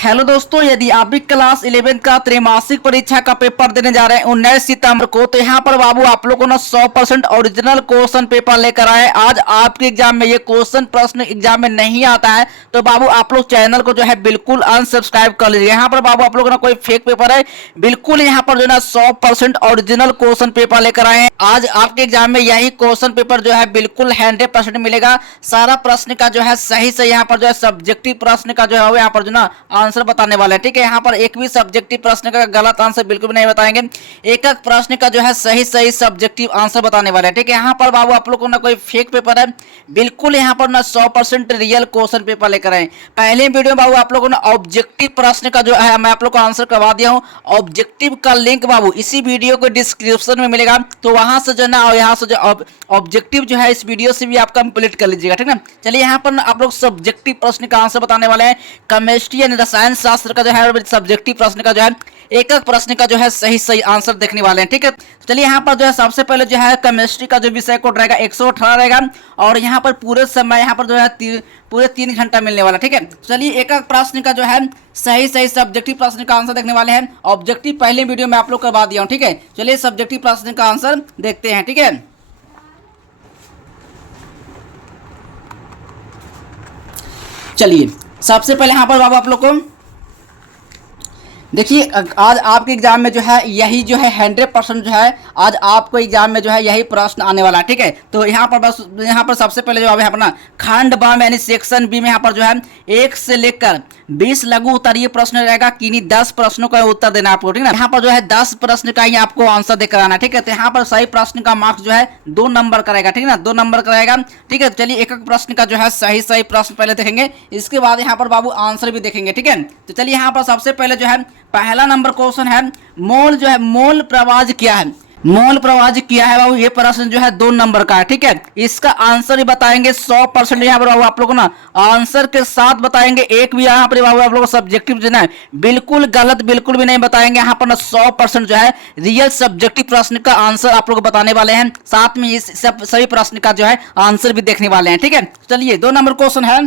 Hello दोस्तों, यदि आप भी क्लास 11 का त्रैमासिक परीक्षा का पेपर देने जा रहे हैं 19 सितंबर को, तो यहाँ पर बाबू आप लोगों ने 100% ओरिजिनल क्वेश्चन पेपर लेकर आए। आज आपके एग्जाम में ये क्वेश्चन प्रश्न एग्जाम में नहीं आता है तो बाबू आप लोग चैनल को जो है बिल्कुल अनसब्सक्राइब कर लीजिए। यहाँ पर बाबू आप लोगों ने कोई फेक पेपर है, बिल्कुल यहाँ पर जो है 100% ओरिजिनल क्वेश्चन पेपर लेकर आए हैं। आज आपके एग्जाम में यही क्वेश्चन पेपर जो है बिल्कुल 100% मिलेगा। सारा प्रश्न का जो है सही से यहाँ पर जो है सब्जेक्टिव प्रश्न का जो है यहाँ पर जो ना आंसर बताने वाले हैं। ठीक है, यहाँ पर एक भी सब्जेक्टिव प्रश्न का गलत आंसर बिल्कुल भी नहीं बताएंगे। एक एक प्रश्न का जो है सही सही सब्जेक्टिव आंसर बताने वाले हैं। ठीक है, यहाँ पर बाबू आप लोगों ने कोई फेक पेपर है, बिल्कुल यहाँ पर ना 100% रियल क्वेश्चन पेपर लेकर आए। पहले वीडियो में बाबू आप लोगों ने ऑब्जेक्टिव प्रश्न का जो है मैं आप लोग को आंसर करवा दिया हूँ। ऑब्जेक्टिव का लिंक बाबू इसी वीडियो के डिस्क्रिप्शन में मिलेगा, तो वहां से जो ना और यहाँ से जो ऑब्जेक्टिव जो है इस वीडियो से भी आप कंप्लीट कर लीजिएगा। ठीक है, चलिए यहाँ पर आप लोग सब्जेक्टिव प्रश्न का आंसर बताने वाले हैं। केमिस्ट्री यानी रसायन शास्त्र का जो है सब्जेक्टिव प्रश्न का जो है एक एक प्रश्न का जो है सही सही आंसर देखने वाले हैं। ठीक है, चलिए यहाँ पर जो है सबसे पहले जो है केमिस्ट्री का जो विषय कोड रहेगा 118 रहेगा और यहाँ पर पूरे समय यहाँ पर जो है पूरे 3 घंटा मिलने वाला। ठीक है, चलिए एक एक प्रश्न का जो है सही सही सब्जेक्टिव प्रश्न का आंसर देखने वाले हैं। ऑब्जेक्टिव पहले वीडियो में आप लोग करवा दिया हूँ। ठीक है, चलिए सब्जेक्टिव प्रश्न का आंसर देखते हैं। ठीक है, चलिए सबसे पहले यहाँ पर बाबू आप लोग को देखिए, आज आपके एग्जाम में जो है यही जो है 100% जो है आज आपको एग्जाम में जो है यही प्रश्न आने वाला है। ठीक है, तो यहाँ पर बस यहाँ पर सबसे पहले जो है यहाँ पर ना खंड ब में यानी सेक्शन बी में यहाँ पर जो है 1 से लेकर 20 लघु उत्तरीय प्रश्न रहेगा। किन्हीं 10 प्रश्नों का उत्तर देना आपको। ठीक है, यहाँ पर जो है 10 प्रश्न का ही आपको आंसर देकर आना। ठीक है, तो यहाँ पर सही प्रश्न का मार्क्स जो है 2 नंबर का रहेगा। ठीक है ना, 2 नंबर का रहेगा। ठीक है, चलिए एक एक प्रश्न का जो है सही सही प्रश्न पहले देखेंगे, इसके बाद यहाँ पर बाबू आंसर भी देखेंगे। ठीक है, तो चलिए यहाँ पर सबसे पहले जो है पहला नंबर क्वेश्चन है मोल जो है मोल प्रवाज क्या है। मोल प्रवाज क्या है बाबू, ये प्रश्न जो है 2 नंबर का है। ठीक है, इसका आंसर ही बताएंगे 100% यहाँ पर बाबू आप लोग ना आंसर के साथ बताएंगे। एक भी यहाँ पर बाबू आप लोग सब्जेक्टिव जो है बिल्कुल गलत बिल्कुल भी नहीं बताएंगे। यहाँ पर ना 100% जो है रियल सब्जेक्टिव प्रश्न का आंसर आप लोग बताने वाले हैं, साथ में इस सब सभी प्रश्न का जो है आंसर भी देखने वाले हैं। ठीक है, चलिए 2 नंबर क्वेश्चन है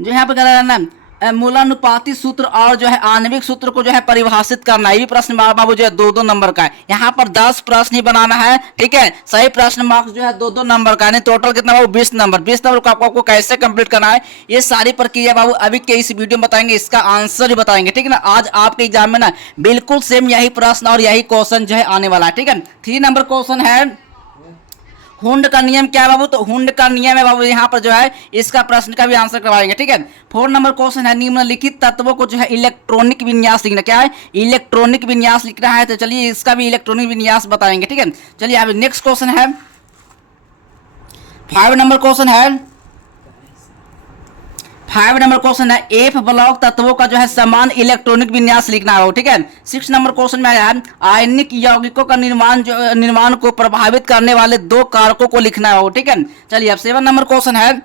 जो यहाँ पर कह रहा है ना मूलानुपाती सूत्र और जो है आणविक सूत्र को जो है परिभाषित करना। ये भी प्रश्न बाबू जो है 2-2 नंबर का है। यहाँ पर 10 प्रश्न ही बनाना है। ठीक है, सही प्रश्न मार्क्स जो है 2-2 नंबर का, नहीं टोटल कितना बाबू 20 नंबर। 20 नंबर को आपको कैसे कंप्लीट करना है ये सारी प्रक्रिया बाबू अभी के इस वीडियो में बताएंगे, इसका आंसर ही बताएंगे। ठीक है ना, आज आपके एग्जाम में ना बिल्कुल सेम यही प्रश्न और यही क्वेश्चन जो है आने वाला है। ठीक है, 3 नंबर क्वेश्चन है हुंड का नियम क्या है बाबू, तो हुंड का नियम है बाबू यहाँ पर जो है इसका प्रश्न का भी आंसर करवाएंगे। ठीक है, 4 नंबर क्वेश्चन है निम्नलिखित तत्वों को जो है इलेक्ट्रॉनिक विन्यास लिखना। क्या है, इलेक्ट्रॉनिक विन्यास लिखना है, तो चलिए इसका भी इलेक्ट्रॉनिक विन्यास बताएंगे। ठीक है, चलिए अब नेक्स्ट क्वेश्चन है 5 नंबर क्वेश्चन है 5 नंबर क्वेश्चन है एफ ब्लॉक तत्वों का जो है समान इलेक्ट्रॉनिक विन्यास लिखना हो। ठीक है, 6 नंबर क्वेश्चन में आया है आयनिक यौगिकों का निर्माण को प्रभावित करने वाले 2 कारकों को लिखना हो। ठीक है, चलिए अब 7 नंबर क्वेश्चन है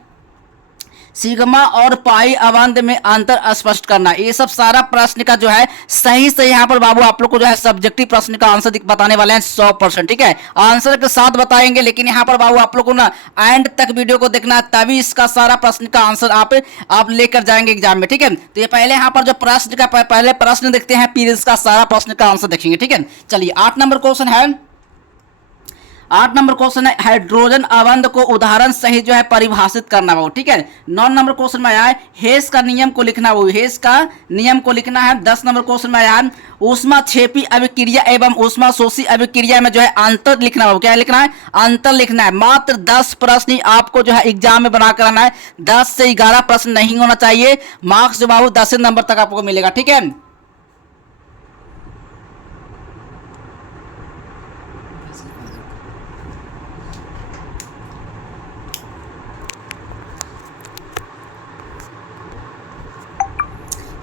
सिग्मा और पाई अवंध में अंतर स्पष्ट करना। ये सब सारा प्रश्न का जो है सही से यहाँ पर बाबू आप लोग को जो है सब्जेक्टिव प्रश्न का आंसर बताने वाले हैं 100%। ठीक है, आंसर के साथ बताएंगे, लेकिन यहाँ पर बाबू आप लोग को ना एंड तक वीडियो को देखना है, तभी इसका सारा प्रश्न का आंसर आप लेकर जाएंगे एग्जाम में। ठीक है, तो ये पहले यहाँ पर जो प्रश्न का पहले प्रश्न देखते हैं, फिर इसका सारा प्रश्न का आंसर देखेंगे। ठीक है, चलिए 8 नंबर क्वेश्चन है 8 नंबर क्वेश्चन है हाइड्रोजन अवंध को उदाहरण सहित जो है परिभाषित करना हो। ठीक है, 9 नंबर क्वेश्चन में आया है हेस का नियम को लिखना हो। हेस का नियम को लिखना है। 10 नंबर क्वेश्चन में आया है ऊष्माक्षेपी अभिक्रिया एवं ऊष्माशोषी अभिक्रिया में जो है अंतर लिखना हो। क्या लिखना है, अंतर लिखना है। मात्र 10 प्रश्न ही आपको जो है एग्जाम में बनाकर आना है। 10 से 11 प्रश्न नहीं होना चाहिए। मार्क्स जो बाबू 10 नंबर तक आपको मिलेगा। ठीक है,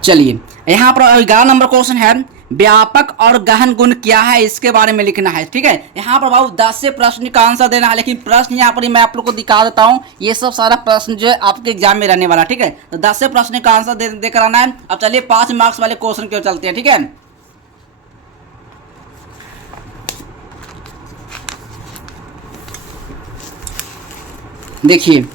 चलिए यहाँ पर 11 नंबर क्वेश्चन है व्यापक और गहन गुण क्या है, इसके बारे में लिखना है। ठीक है, यहाँ पर बाबू 10 से प्रश्न का आंसर देना है, लेकिन प्रश्न यहाँ पर मैं आप लोग को दिखा देता हूँ। ये सब सारा प्रश्न जो है आपके एग्जाम में रहने वाला। ठीक है, तो 10 से प्रश्न का आंसर देकर आना है। अब चलिए 5 मार्क्स वाले क्वेश्चन की ओर चलते हैं। ठीक है, देखिए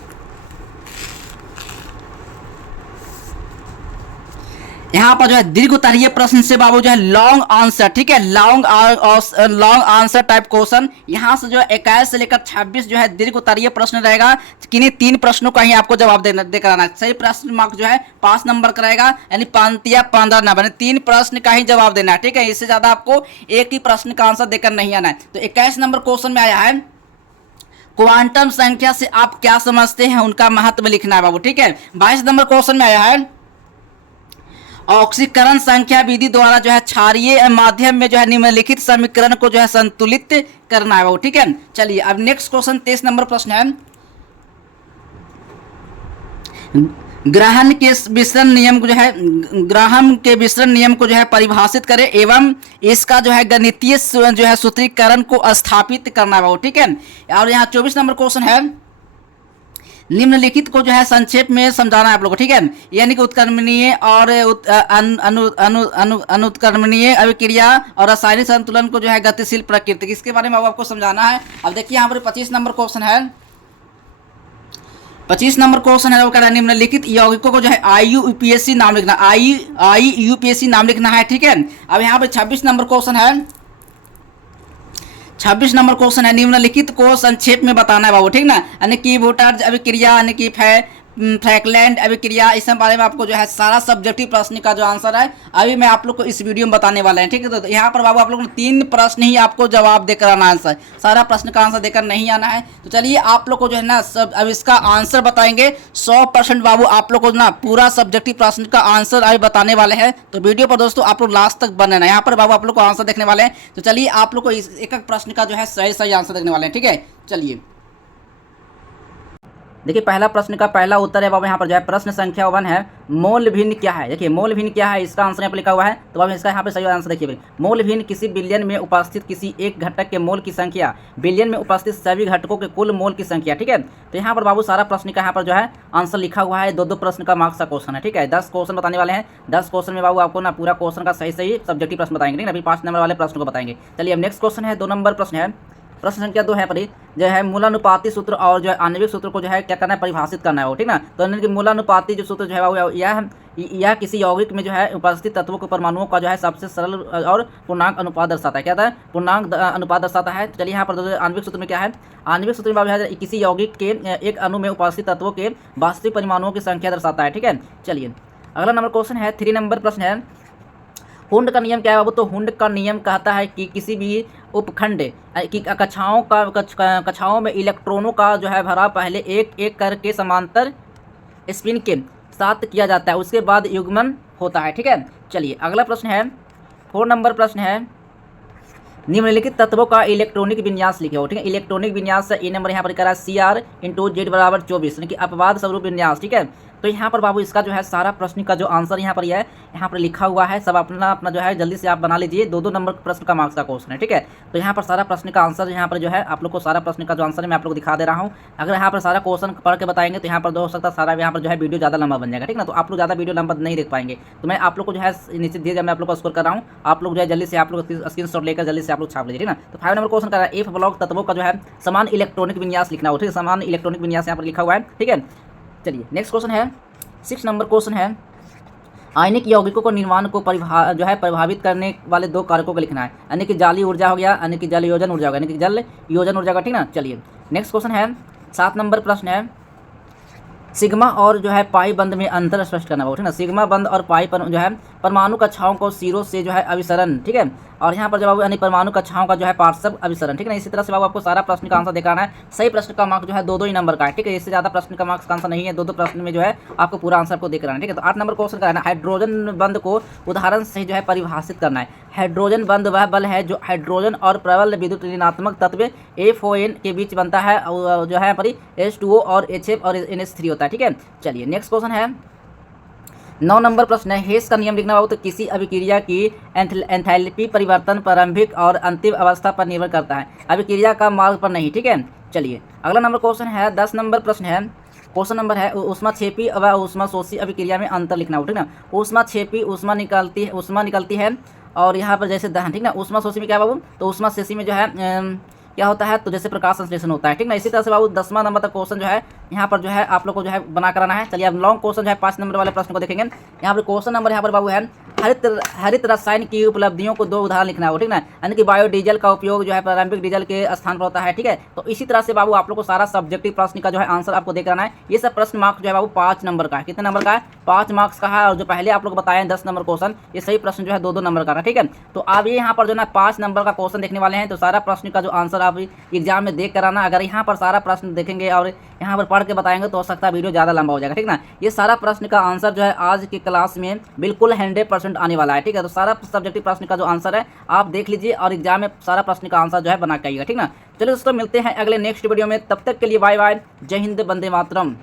यहाँ पर जो है दीर्घ उत्तरीय प्रश्न से बाबू जो है लॉन्ग आंसर, ठीक है, लॉन्ग आंसर टाइप क्वेश्चन। यहाँ से जो है 21 से लेकर 26 जो है दीर्घ उत्तरीय प्रश्न रहेगा, किन्हीं 3 प्रश्नों का ही आपको जवाब देकर आना है। सही प्रश्न मार्क जो है 5 नंबर का रहेगा, यानी 5 या 15 नंबर, 3 प्रश्न का ही जवाब देना है, ठीक है। इससे ज्यादा आपको एक ही प्रश्न का आंसर देकर नहीं आना है। तो 21 नंबर क्वेश्चन में आया है, क्वांटम संख्या से आप क्या समझते हैं, उनका महत्व लिखना है बाबू, ठीक है। 22 नंबर क्वेश्चन में आया है, ऑक्सीकरण संख्या विधि द्वारा जो है क्षारीय माध्यम में जो है निम्नलिखित समीकरण को जो है संतुलित करना है, ठीक है। चलिए अब नेक्स्ट क्वेश्चन 23 नंबर प्रश्न है, ग्राहम के विसरण नियम को जो है परिभाषित करें एवं इसका जो है गणितीय जो है सूत्रीकरण को स्थापित करना है, ठीक है। और यहाँ 24 नंबर क्वेश्चन है, निम्नलिखित को जो है संक्षेप में समझाना है आप लोगों को, ठीक है। यानी कि उत्क्रमणीय और अनुत्क्रमणीय अभिक्रिया और रासायनिक संतुलन को जो है गतिशील प्रकृति, इसके बारे में आपको समझाना है। अब देखिए यहाँ पर 25 नंबर क्वेश्चन है, 25 नंबर क्वेश्चन है, वो कह रहा है निम्नलिखित यौगिकों को जो है IUPAC नाम लिखना, IUPAC नाम लिखना है, ठीक है। अब यहाँ पर 26 नंबर क्वेश्चन है, 26 नंबर क्वेश्चन है, निम्नलिखित को संक्षेप में बताना है बाबू, ठीक ना। यानी कि वोल्टाज अभिक्रिया, यानी कि फ्रैकलैंड अभिक्रिया, इस बारे में आपको जो है सारा सब्जेक्टिव प्रश्न का जो आंसर है अभी मैं आप लोग को इस वीडियो में बताने वाला है, ठीक है। तो यहाँ पर बाबू आप लोग 3 प्रश्न ही आपको जवाब देकर आना है, आंसर सारा प्रश्न का आंसर देकर नहीं आना है। तो चलिए आप लोग को जो है ना सब अब इसका आंसर बताएंगे 100% बाबू, आप लोग को ना पूरा सब्जेक्टिव प्रश्न का आंसर अभी बताने वाले हैं। तो वीडियो पर दोस्तों आप लोग लास्ट तक बने ना, यहाँ पर बाबू आप लोग को आंसर देखने वाले हैं। तो चलिए आप लोग को एक एक प्रश्न का जो है सही आंसर देखने वाले हैं, ठीक है। चलिए देखिए पहला प्रश्न का पहला उत्तर है बाबू, यहाँ पर जो है प्रश्न संख्या 1 है, मोल भिन्न क्या है। देखिए मोल भिन्न क्या है, इसका आंसर यहाँ पर लिखा हुआ है। तो बाबू इसका यहाँ पर सही आंसर देखिए, मोल भिन्न किसी बिलियन में उपस्थित किसी एक घटक के मोल की संख्या, बिलियन में उपस्थित सभी घटकों के कुल मोल की संख्या, ठीक है। तो यहाँ पर बाबू सारा प्रश्न का यहाँ पर जो है आंसर लिखा हुआ है, 2 प्रश्न का मार्क्स का क्वेश्चन है, ठीक है। 10 क्वेश्चन बताने वाले हैं, 10 क्वेश्चन में बाबू आपको ना पूरा क्वेश्चन का सही सब्जेक्टिव प्रश्न बताएंगे, ठीक है। अभी 5 नंबर वाले प्रश्न को बताएंगे। चलिए अब नेक्स्ट क्वेश्चन है, 2 नंबर प्रश्न है, प्रश्न संख्या 2 है पर जो है मूलानुपाती सूत्र और जो है आणविक सूत्र को जो है क्या करना है, परिभाषित करना है, वो ठीक ना। तो यानी कि मूलानुपाती जो सूत्र जो है वो यह किसी यौगिक में जो है उपस्थित तत्वों के परमाणुओं का जो है सबसे सरल और पूर्णांक अनुपात दर्शाता है। क्या था, पूर्णांक अनुपात दर्शाता है। चलिए यहाँ पर आणविक सूत्र में क्या है, आणविक सूत्र में है किसी यौगिक के एक अणु में उपस्थित तत्वों के वास्तविक परमाणुओं की संख्या दर्शाता है, ठीक है। चलिए अगला नंबर क्वेश्चन है, 3 नंबर प्रश्न है, हुंड का नियम क्या है बाबू। तो हुंड का नियम कहता है कि किसी भी उपखंड की कक्षाओं में इलेक्ट्रॉनों का जो है भरा पहले एक एक करके समांतर स्पिन के साथ किया जाता है, उसके बाद युग्मन होता है, ठीक है। चलिए अगला प्रश्न है, 4 नंबर प्रश्न है, निम्नलिखित तत्वों का इलेक्ट्रॉनिक विन्यास लिखे हो, ठीक है। इलेक्ट्रॉनिक विन्यास ए नंबर यहाँ पर करा CR/Z बराबर 24, यानी कि अपवाद स्वरूप विन्यास, ठीक है। तो यहाँ पर बाबू इसका जो है सारा प्रश्न का जो आंसर यहाँ पर है, यहाँ पर लिखा हुआ है, सब अपना जो है जल्दी से आप बना लीजिए। 2 नंबर प्रश्न का मार्क्स का क्वेश्चन है, ठीक है। तो यहाँ पर सारा प्रश्न का आंसर यहाँ पर जो है आप लोग को सारा प्रश्न का जो आंसर है मैं आप लोग को दिखा दे रहा हूँ। अगर यहाँ पर सारा क्वेश्चन पढ़ के बताएंगे तो यहाँ पर हो सकता है सारा यहाँ पर जो है वीडियो ज़्यादा लंबा बन जाएगा, ठीक ना। तो आप लोग ज़्यादा वीडियो लंबा नहीं देख पाएंगे, तो मैं आप लोग को जो है नीचे दिए जब मैं आप लोग को स्कोर कर रहा हूँ, आप लोग जो है जल्दी से आप लोग स्क्रीनशॉट लेकर जल्दी से आप लोग छाप लीजिए, ठीक ना। तो 5 नंबर क्वेश्चन कर रहा है, F ब्लॉक तत्वों का जो है समान इलेक्ट्रॉनिक विन्यास लिखना हो, ठीक है। समान इलेक्ट्रॉनिक विन्यास यहाँ पर लिखा हुआ है, ठीक है। चलिए नेक्स्ट क्वेश्चन है, 6 नंबर क्वेश्चन है, आयनिक यौगिकों को निर्माण को प्रभावित करने वाले 2 कारकों को लिखना है, यानी कि जाली ऊर्जा हो गया, यानी कि जल योजन ऊर्जा होगा, यानी कि जल योजन ऊर्जा का, ठीक ना। चलिए नेक्स्ट क्वेश्चन है, 7 नंबर प्रश्न है, सिग्मा और जो है पाई बंद में अंतर स्पष्ट करना होगा, ठीक ना। सिग्मा बंद और पाई पर जो है परमाणु कक्षाओं को सिरों से जो है अभिसरण, ठीक है। और यहाँ पर जब यानी परमाणु कक्षाओं का जो है पार्श्व अभिसरण, ठीक है ना। इसी तरह से बाबू आपको सारा प्रश्न का आंसर दिखाना है। सही प्रश्न का मार्क्स जो है 2 ही नंबर का है, ठीक है। इससे ज़्यादा प्रश्न का मार्क्स का आंसर नहीं है, 2 प्रश्न में जो है आपको पूरा आंसर को देख रहा है, ठीक है। तो 8 नंबर क्वेश्चन का है ना, हाइड्रोजन बंद को उदाहरण से जो है परिभाषित करना है। हाइड्रोजन बंद वह बल है जो हाइड्रोजन और प्रबल विद्युत ऋणात्मक तत्व FON के बीच बनता है, जो है पर H2O और HF और NH3 होता है, ठीक है। चलिए नेक्स्ट क्वेश्चन है, 9 नंबर प्रश्न है, हेस का नियम लिखना होगा। तो किसी अभिक्रिया की एंथैल्पी परिवर्तन प्रारंभिक और अंतिम अवस्था पर निर्भर करता है, अभिक्रिया का मार्ग पर नहीं, ठीक है। चलिए अगला नंबर क्वेश्चन है, 10 नंबर प्रश्न है, क्वेश्चन नंबर है, ऊष्माक्षेपी व ऊष्माशोषी अभिक्रिया में अंतर लिखना होगा, ठीक ना। ऊष्माक्षेपी ऊष्मा निकलती है और यहाँ पर जैसे दहन, ठीक ना। ऊष्माशोषी में क्या बाबू, तो ऊष्माशोषी में जो है क्या होता है, तो जैसे प्रकाश संश्लेषण होता है, ठीक ना। इसी तरह से बाबू 10वां नंबर तक क्वेश्चन जो है यहाँ पर जो है आप लोग को जो है बना कराना है। चलिए अब लॉन्ग क्वेश्चन जो है 5 नंबर वाले प्रश्न को देखेंगे। यहाँ पर क्वेश्चन नंबर यहाँ पर बाबू है हरित रसायन की उपलब्धियों को 2 उदाहरण लिखना है, ठीक ना। यानी कि बायोडीजल का उपयोग जो है प्रारंभिक डीजल के स्थान पर होता है, ठीक है। तो इसी तरह से बाबू आप लोग को सारा सब्जेक्टिव प्रश्न का जो है आंसर आपको देख कराना है। ये सब प्रश्न मार्क्स जो है बाबू 5 नंबर का है। कितने नंबर का है? 5 मार्क्स का है। और जो पहले आप लोग बताए 10 नंबर क्वेश्चन, ये सही प्रश्न जो है 2-2 नंबर का है, ठीक है। तो आप ये यहाँ पर जो है 5 नंबर का क्वेश्चन देखने वाले हैं। तो सारा प्रश्न का जो आंसर आप एग्जाम में देख कराना। अगर यहाँ पर सारा प्रश्न देखेंगे और यहाँ पर पढ़ के बताएंगे तो हो सकता है वीडियो ज़्यादा लंबा हो जाएगा, ठीक ना। ये सारा प्रश्न का आंसर जो है आज की क्लास में बिल्कुल 100% आने वाला है, ठीक है। तो सारा सब्जेक्टिव प्रश्न का जो आंसर है आप देख लीजिए और एग्जाम में सारा प्रश्न का आंसर जो है बना के आइएगा, ठीक ना। चलिए दोस्तों मिलते हैं अगले नेक्स्ट वीडियो में। तब तक के लिए बाय बाय। जय हिंद, वंदे मातरम।